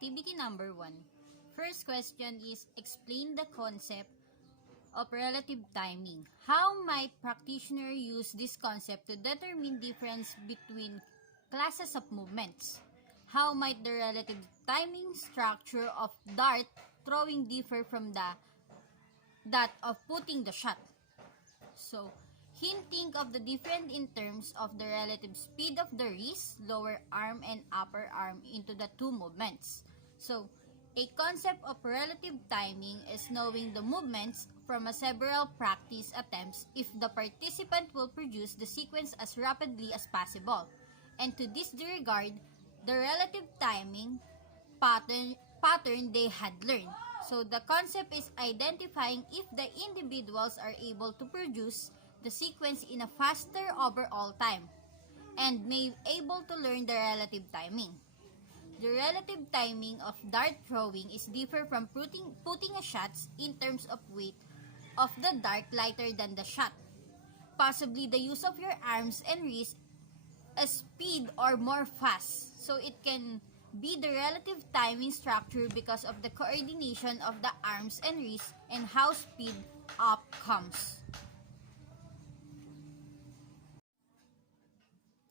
Activity number 1. First question is, explain the concept of relative timing. How might practitioner use this concept to determine difference between classes of movements? How might the relative timing structure of dart throwing differ from that of putting the shot? So, hinting of the difference in terms of the relative speed of the wrist, lower arm, and upper arm into the two movements. So, a concept of relative timing is knowing the movements from a several practice attempts if the participant will produce the sequence as rapidly as possible. And to this regard, the relative timing pattern they had learned. So, the concept is identifying if the individuals are able to produce the sequence in a faster overall time and may able to learn the relative timing. The relative timing of dart throwing is different from putting a shot in terms of weight of the dart lighter than the shot. Possibly the use of your arms and wrists a speed or more fast. So it can be the relative timing structure because of the coordination of the arms and wrists and how speed up comes.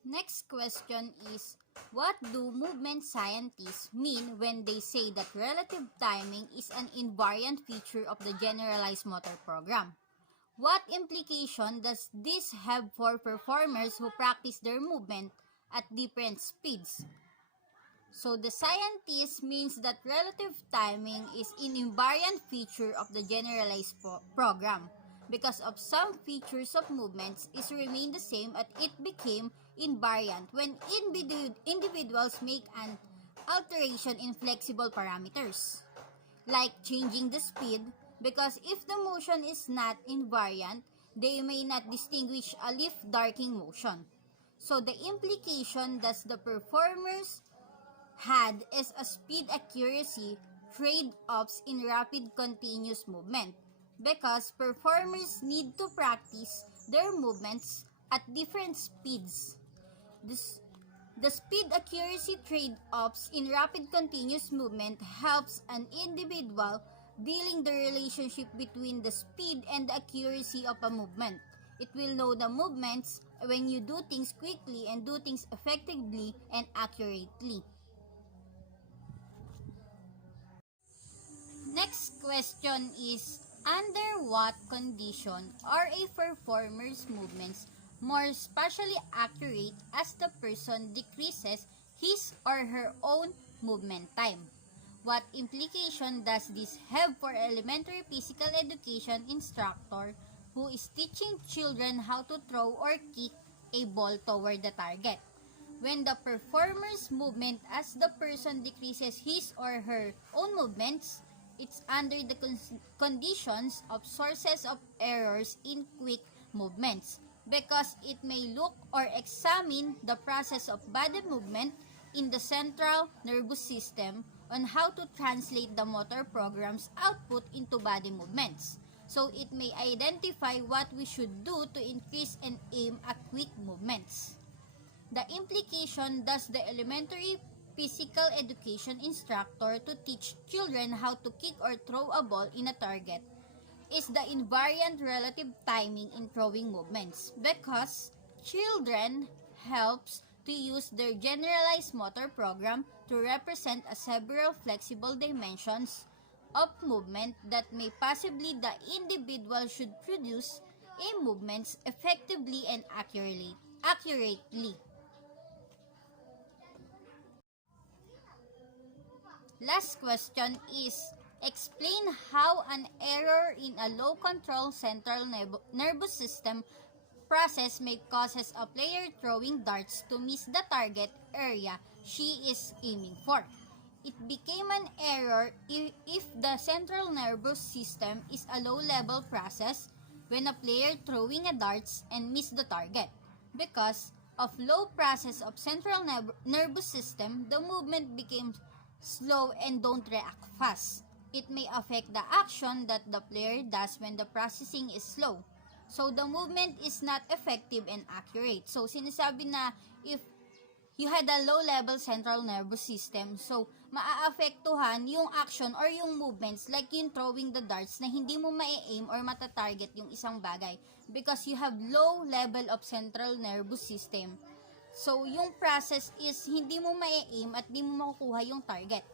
Next question is, what do movement scientists mean when they say that relative timing is an invariant feature of the generalized motor program? What implication does this have for performers who practice their movement at different speeds? So the scientist means that relative timing is an invariant feature of the generalized program because of some features of movements is remain the same and it became invariant when individuals make an alteration in flexible parameters, like changing the speed, because if the motion is not invariant, they may not distinguish a lift-darting motion. So the implication that the performers had is a speed accuracy trade-offs in rapid continuous movement, because performers need to practice their movements at different speeds. The speed accuracy trade-offs in rapid continuous movement helps an individual dealing the relationship between the speed and the accuracy of a movement. It will know the movements when you do things quickly and do things effectively and accurately. Next question is, under what condition are a performer's movements more spatially accurate as the person decreases his or her own movement time? What implication does this have for elementary physical education instructor who is teaching children how to throw or kick a ball toward the target? When the performer's movement as the person decreases his or her own movements, it's under the conditions of sources of errors in quick movements, because it may look or examine the process of body movement in the central nervous system on how to translate the motor program's output into body movements. So it may identify what we should do to increase and aim at quick movements. The implication does the elementary physical education instructor to teach children how to kick or throw a ball in a target is the invariant relative timing in throwing movements, because children helps to use their generalized motor program to represent a several flexible dimensions of movement that may possibly the individual should produce a movements effectively and accurately. Last question is, explain how an error in a low control central nervous system process may causes a player throwing darts to miss the target area she is aiming for. It became an error if the central nervous system is a low-level process when a player throwing a darts and miss the target. Because of low process of central nervous system, the movement became slow and don't react fast. It may affect the action that the player does when the processing is slow. So the movement is not effective and accurate. So sinasabi na if you had a low level central nervous system, so maaapektuhan yung action or yung movements like yung throwing the darts na hindi mo ma-aim or mata-target yung isang bagay because you have low level of central nervous system. So, yung process is hindi mo ma-aim at hindi mo makukuha yung target.